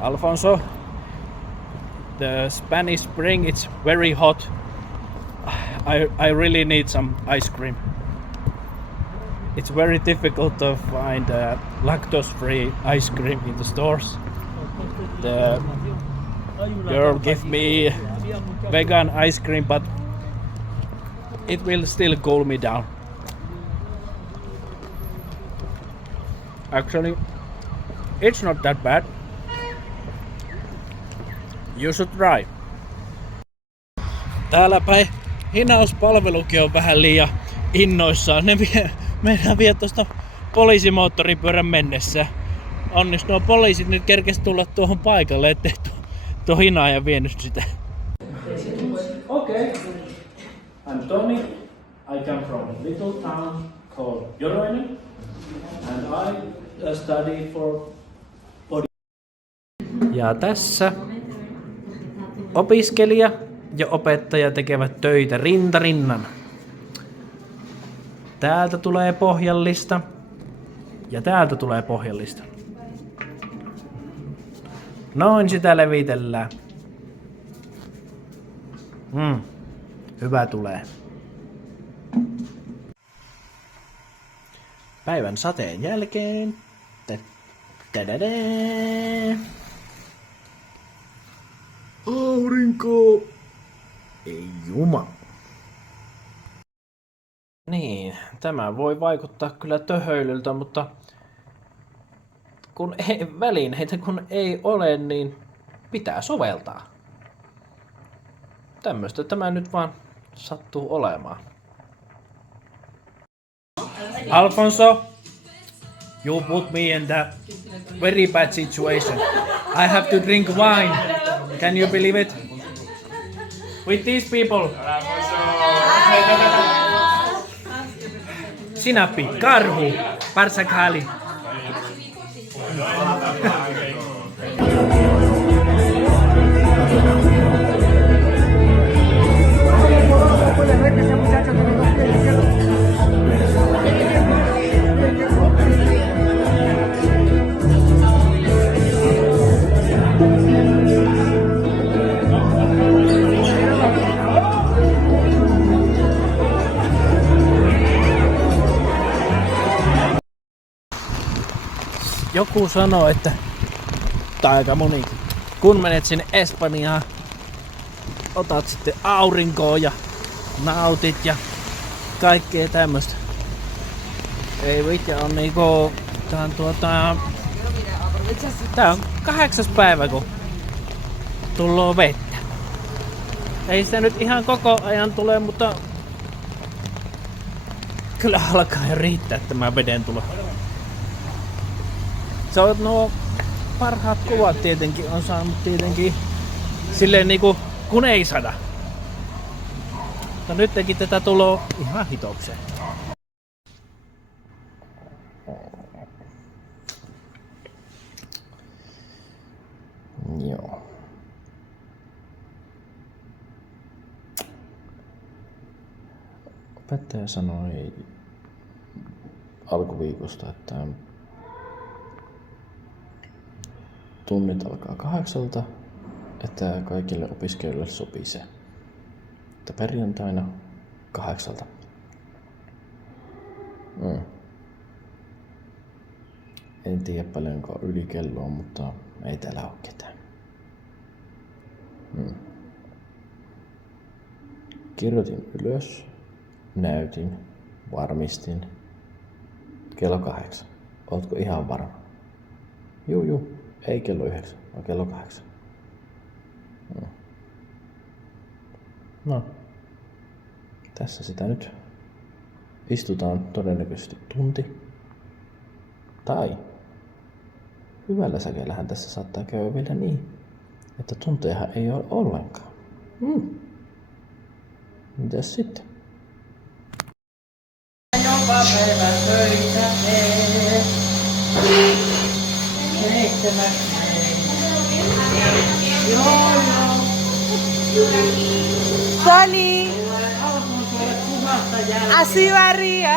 Alfonso, the Spanish spring, it's very hot. I really need some ice cream. It's very difficult to find lactose-free ice cream in the stores. The girl gave me vegan ice cream, but it will still cool me down. Actually, it's not that bad. You should try. Täällä päin hinauspalvelukin on vähän liian innoissaan. Ne meinaa vie tuosta poliisimoottoripyörän mennessä. Onneksi nuo poliisit nyt kerkes tulla tuohon paikalle, ettei tuo hinaaja vienyt sitä. Okay. I'm Tony. I come from a little town called Joroinen. And I study for body. Ja tässä opiskelija ja opettaja tekevät töitä rinta rinnan. Täältä tulee pohjallista ja täältä tulee pohjallista. Noin sitä levitellään. Hyvä tulee. Päivän sateen jälkeen. Aurinko! Ei juma. Niin, tämä voi vaikuttaa kyllä töhöilyltä, mutta kun välineitä kun ei ole, niin pitää soveltaa. Tämmöistä tämä nyt vaan sattuu olemaan. Alfonso, you put me in that very bad situation. I have to drink wine. Can you believe it? With these people. Sinappi, karhu, parsakali. Joku sanoo, että tai aika monikin, kun menet sinne Espanjaan, otat sitten aurinkoa ja nautit ja kaikkea tämmöstä. Ei vitja, on niinku, tää on 8. päivä kun tulloo vettä. Ei sitä nyt ihan koko ajan tule, mutta kyllä alkaa jo riittää tämä veden tulo. Se on nuo parhaat kuvat tietenkin on saanut tietenkin silleen niinku kun ei sada. No nyt teki tätä tuloa ihan hitokseen. Joo. Opettaja sanoi alkuviikosta, että tunnit alkaa 8, että kaikille opiskelijoille sopii se, että perjantaina 8. En tiedä paljonko yli kelloa, mutta ei täällä ole ketään. Kirjoitin ylös, näytin, varmistin. Kello 8. Ootko ihan varma? Juu. Ei kello 9, vaan kello 8. No. Tässä sitä nyt istutaan todennäköisesti tunti. Tai hyvällä säkeellähän tässä saattaa käydä vielä niin, että tuntejahan ei ole ollenkaan. Mitäs sitten? Joka päivä töitä Tony, así va arriba,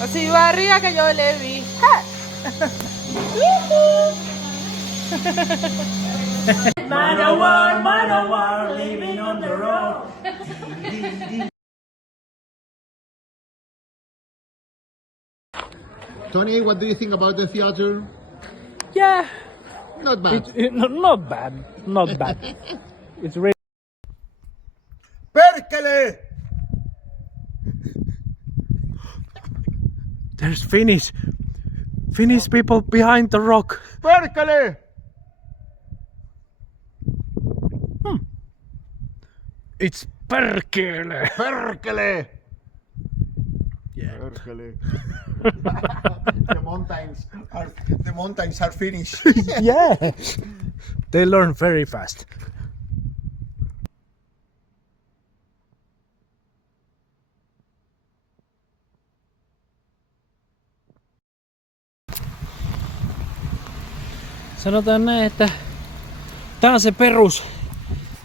así va arriba que yo le vi. ¡Ja! Man-o-war, living on the road. Tony, what do you think about the theater? Yeah, Not bad. not bad, not bad. It's really. Perkele! There's Finnish people behind the rock. Perkele! It's perkele. Perkele! Yeah. Perkele. the mountains are finished. Yeah. They learn very fast. Sanotaan näin, että tää on se perus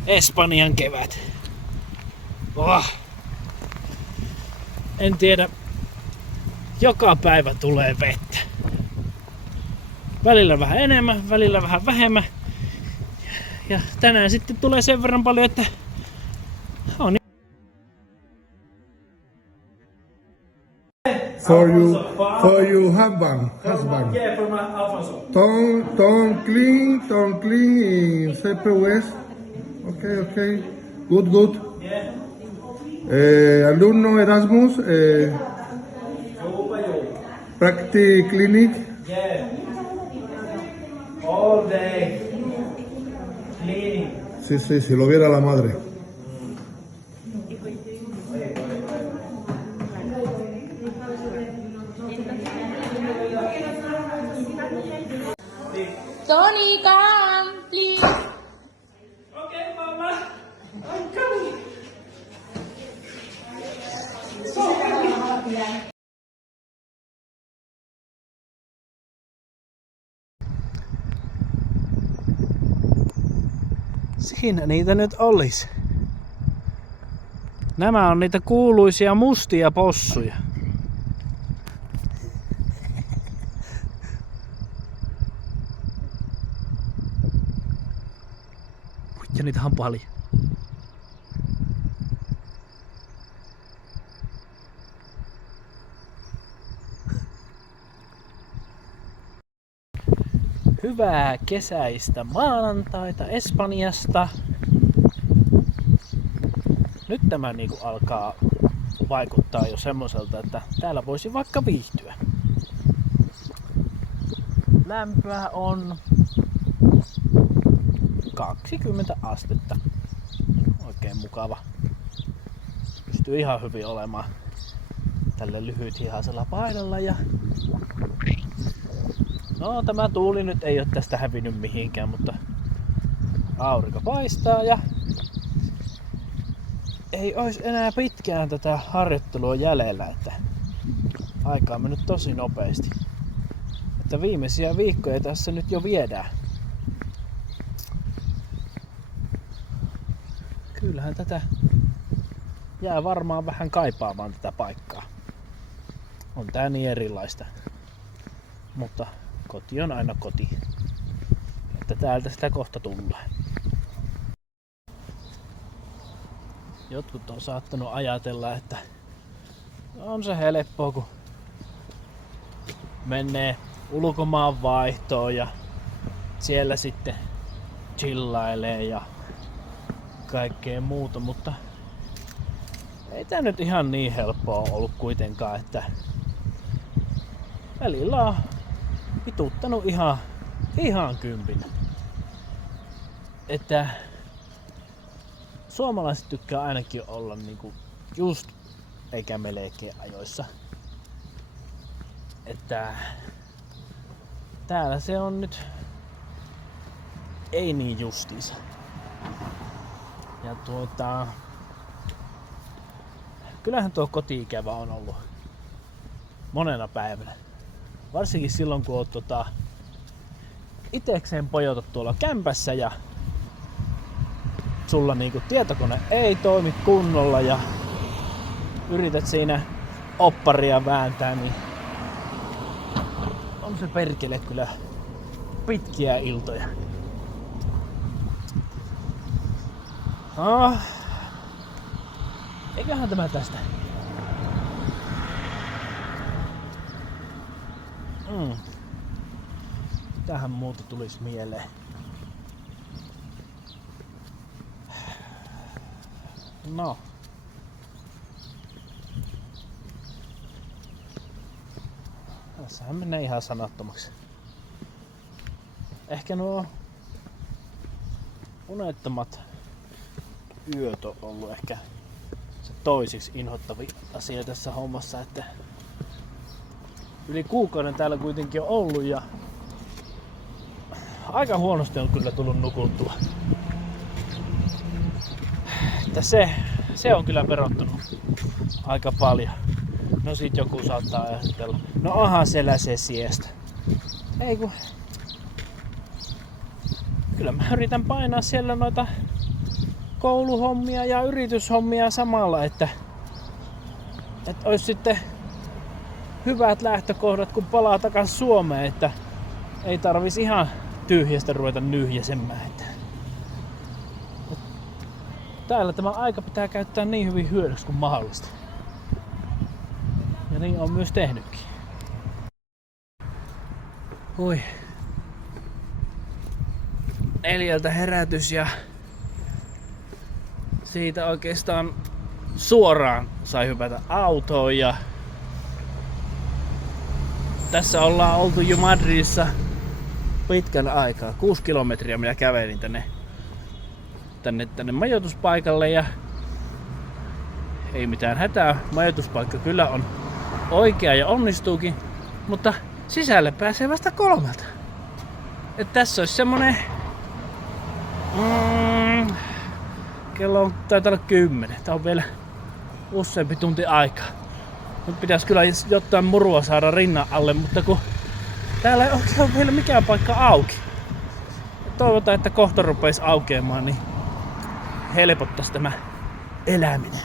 Espanjan kevät. En tiedä, joka päivä tulee vettä. Välillä vähän enemmän, välillä vähän vähemmän. Ja tänään sitten tulee sen verran paljon, että on For you husband. Yeah, for my Alfonso. Tom clean, Sepe West. Okay. Good. Yeah. Alumno Erasmus, Practice Clinic. Yeah. All day. Cleaning. Sí, si lo viera la madre. Tony, come, please. Okay, Mama. I'm coming. Siinä niitä nyt olisi. Nämä on niitä kuuluisia mustia possuja. Ja niitä on paljon. Hyvää kesäistä maanantaita Espanjasta. Nyt tämä niinku alkaa vaikuttaa jo semmoiselta, että täällä voisi vaikka viihtyä. Lämpöä on 20 astetta. Oikein mukava. Pystyy ihan hyvin olemaan tällä lyhythihaisella paidalla ja no tämä tuuli nyt ei ole tästä hävinnyt mihinkään, mutta aurinko paistaa ja ei olisi enää pitkään tätä harjoittelua jäljellä, että aika on mennyt tosi nopeasti. Että viimeisiä viikkoja tässä nyt jo viedään. Kyllähän tätä jää varmaan vähän kaipaamaan tätä paikkaa. On tää niin erilaista. Mutta koti on aina koti. Että täältä sitä kohta tullaan. Jotkut on saattanut ajatella, että on se helppoa, kun menee ulkomaan vaihtoon ja siellä sitten chillailee ja kaikkea muuta, mutta ei tää nyt ihan niin helppoa ollut kuitenkaan, että välillä on vituttanut ihan kympin. Että suomalaiset tykkää ainakin olla niinku just eikä melkein ajoissa. Että täällä se on nyt ei niin justiinsa. Ja kyllähän tuo koti-ikävä on ollut monena päivänä. Varsinkin silloin kun oot itekseen pojotat tuolla kämpässä ja sulla niinku tietokone ei toimi kunnolla ja yrität siinä opparia vääntää, niin On se perkele kyllä pitkiä iltoja. Eiköhän tämä tästä. Tähän muuta tulisi mieleen. No. Tässähän menee ihan sanattomaksi. Ehkä nuo unettomat yöt on ollut ehkä se toisiksi inhottavin asia tässä hommassa, että yli kuukauden täällä kuitenkin on ollut ja aika huonosti on kyllä tullut nukuttua. Että se on kyllä verottunut aika paljon. No sit joku saattaa ajatella, no onhan siellä se siesta. Ei kun kyllä mä yritän painaa siellä noita kouluhommia ja yrityshommia samalla, että olisi sitten hyvät lähtökohdat kun palaa takas Suomeen, että ei tarvis ihan tyhjästä ruveta nyhjäsemään. Täällä tämä aika pitää käyttää niin hyvin hyödyksi kuin mahdollista. Ja niin on myös tehnytkin. Hui. 4 herätys ja siitä oikeastaan suoraan sai hypätä autoon ja tässä ollaan oltu jo Madridissa pitkän aikaa. 6 kilometriä minä kävelin tänne majoituspaikalle ja ei mitään hätää. Majoituspaikka kyllä on oikea ja onnistuukin, mutta sisälle pääsee vasta 3. Et tässä olisi semmonen kello on taitaa olla 10. Tää on vielä useampi tunti aikaa. Nyt pitäisi kyllä jotain murua saada rinnan alle, mutta kun täällä ei ole vielä mikään paikka auki. Toivotaan, että kohta rupeisi aukeamaan, niin helpottaisi tämä eläminen.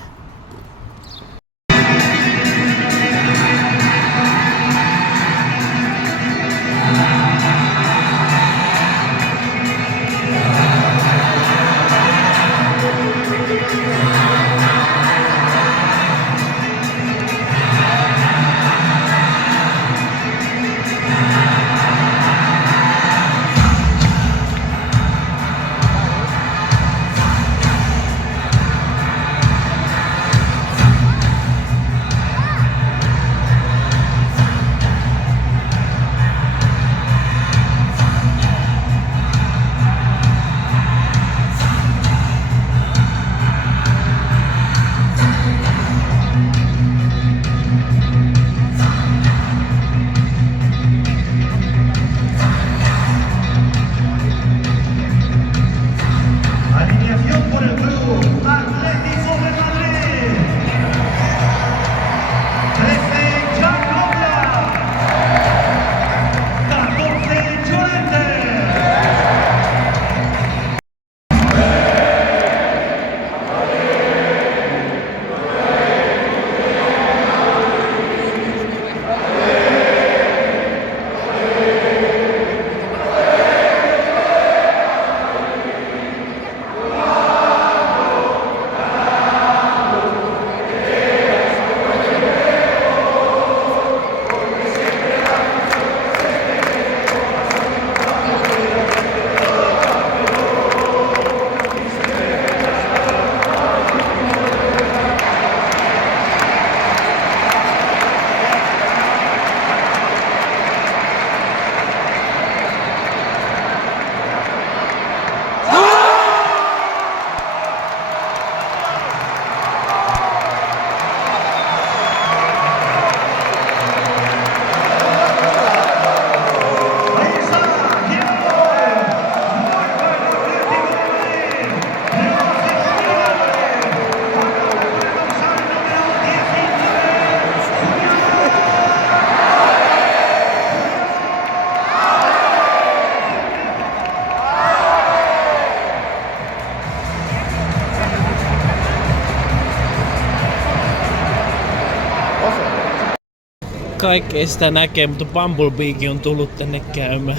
kaikkea sitä näkee, mutta Bumblebeekin on tullut tänne käymään.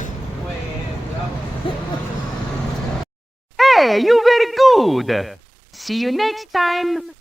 Hey, you very good. See you next time.